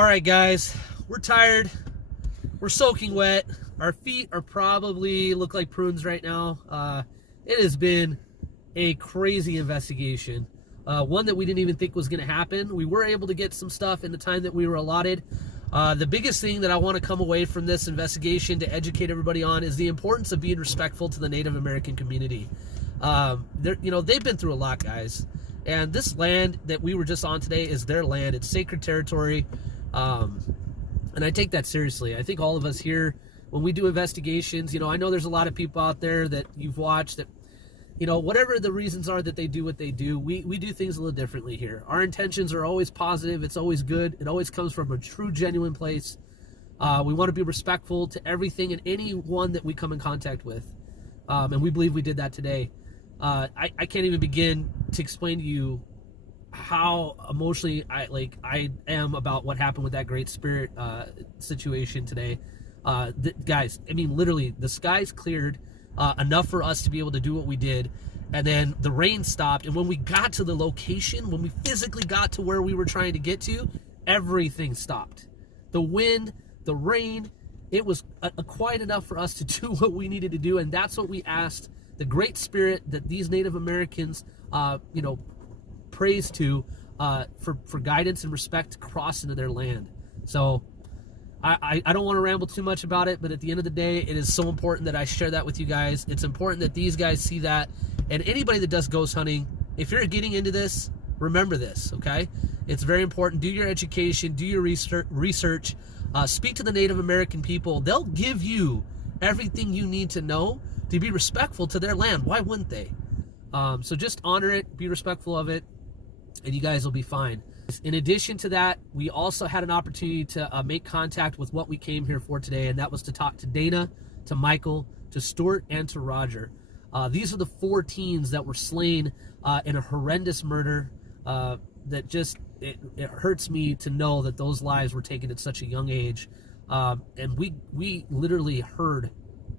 All right, guys, we're tired. We're soaking wet. Our feet are probably look like prunes right now. It has been a crazy investigation. One that we didn't even think was going to happen. We were able to get some stuff in the time that we were allotted. The biggest thing that I want to come away from this investigation to educate everybody on is the importance of being respectful to the Native American community. They've been through a lot, guys. And this land that we were just on today is their land. It's sacred territory. And I take that seriously. I think all of us here, when we do investigations, I know there's a lot of people out there that you've watched that, whatever the reasons are that they do what they do, we do things a little differently here. Our intentions are always positive. It's always good. It always comes from a true, genuine place. We want to be respectful to everything and anyone that we come in contact with. And we believe we did that today. I can't even begin to explain to you how emotionally I am about what happened with that Great Spirit situation today. Guys, I mean, literally, the skies cleared enough for us to be able to do what we did, and then the rain stopped, and when we got to the location, when we physically got to where we were trying to get to, everything stopped. The wind, the rain, it was quiet enough for us to do what we needed to do, and that's what we asked the Great Spirit that these Native Americans, praise to for guidance and respect to cross into their land. So I don't want to ramble too much about it, but at the end of the day, it is so important that I share that with you guys. It's important that these guys see that, and anybody that does ghost hunting, if you're getting into this, remember this, okay? It's very important. Do your education, do your research, speak to the Native American people. They'll give you everything you need to know to be respectful to their land. Why wouldn't they? So just honor it, be respectful of it, and you guys will be fine. In addition to that, we also had an opportunity to make contact with what we came here for today, and that was to talk to Dana, to Michael, to Stuart, and to Roger. These are the 4 teens that were slain in a horrendous murder that just, it hurts me to know that those lives were taken at such a young age. And we literally heard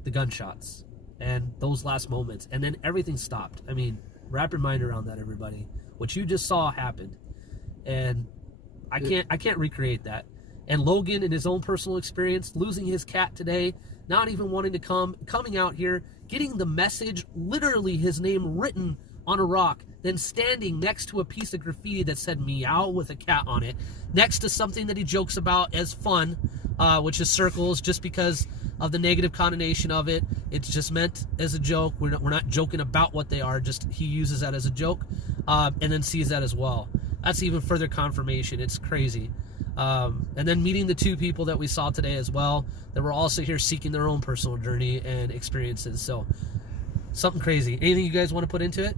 the gunshots and those last moments, and then everything stopped. I mean, wrap your mind around that, everybody. What you just saw happened, and I can't recreate that. And Logan, in his own personal experience, losing his cat today, not even wanting to coming out here, getting the message, literally his name written on a rock, then standing next to a piece of graffiti that said meow with a cat on it, next to something that he jokes about as fun, which is circles, just because of the negative connotation of it. It's just meant as a joke. We're not joking about what they are, just he uses that as a joke, and then sees that as well. That's even further confirmation. It's crazy. And then meeting the 2 people that we saw today as well, that were also here seeking their own personal journey and experiences. So something crazy. Anything you guys want to put into it?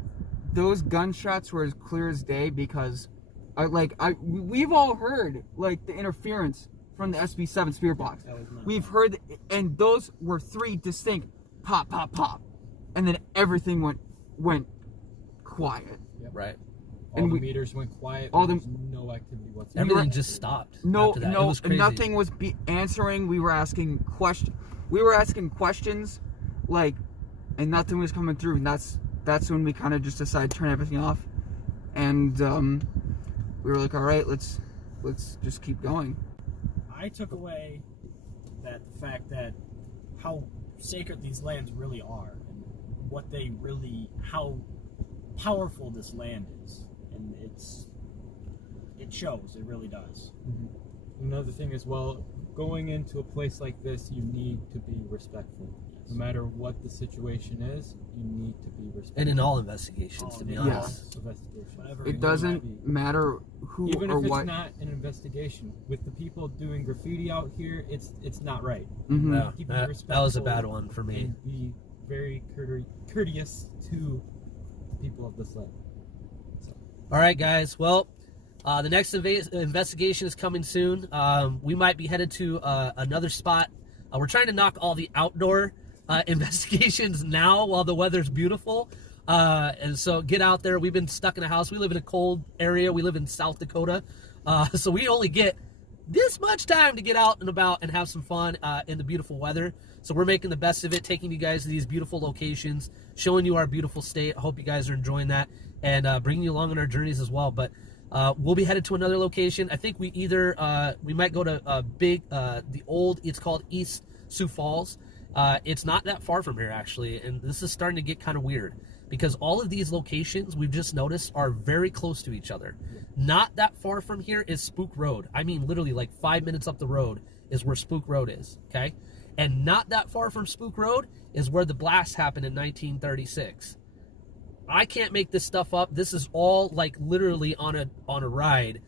Those gunshots were as clear as day, because we've all heard like the interference from the SB7 spirit box. We've heard, and those were 3 distinct pop, pop, pop, and then everything went quiet. Yep. Right. All the meters went quiet. There was no activity whatsoever. Everything just stopped. No, after that. It was crazy. Nothing was answering. We were asking questions, like, and nothing was coming through. And that's when we kind of just decided to turn everything off, and we were like, all right, let's just keep going. I took away the fact that how sacred these lands really are, and what they really, how powerful this land is, and it shows. It really does. Mm-hmm. Another thing as well, going into a place like this, you need to be respectful. Yes. No matter what the situation is, you need to be respectful. And in all investigations, to be honest. It doesn't matter who even or if it's what. not an investigation. With the people doing graffiti out here, it's not right. Mm-hmm. Yeah, that was a bad one for me. And be very courteous to people of this land. So. All right, guys. Well, the next investigation is coming soon. We might be headed to another spot. We're trying to knock all the outdoor investigations now while the weather's beautiful. And so get out there. We've been stuck in a house. We live in a cold area. We live in South Dakota. So we only get this much time to get out and about and have some fun in the beautiful weather. So we're making the best of it, taking you guys to these beautiful locations, showing you our beautiful state. I hope you guys are enjoying that, and bringing you along on our journeys as well. But We'll be headed to another location. I think we might go to it's called East Sioux Falls. It's not that far from here, actually, and this is starting to get kind of weird because all of these locations we've just noticed are very close to each other. Not that far from here is Spook Road. I mean, literally like 5 minutes up the road is where Spook Road is, okay? And not that far from Spook Road is where the blast happened in 1936. I can't make this stuff up. This is all like literally on a ride.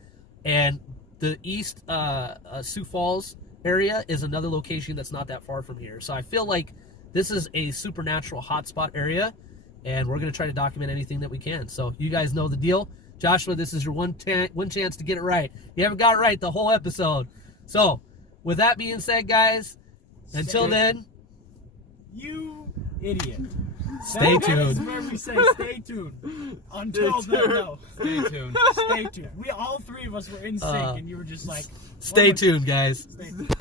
And the East Sioux Falls area is another location that's not that far from here. So I feel like this is a supernatural hotspot area, and we're going to try to document anything that we can. So you guys know the deal. Joshua, this is your one chance to get it right. You haven't got it right the whole episode. So with that being said, guys, until then, you idiot. Stay tuned. That is where we say stay tuned. Until then, no. Stay tuned. Stay tuned. We all three of us were in sync, and you were just like, stay tuned, guys. Stay tuned.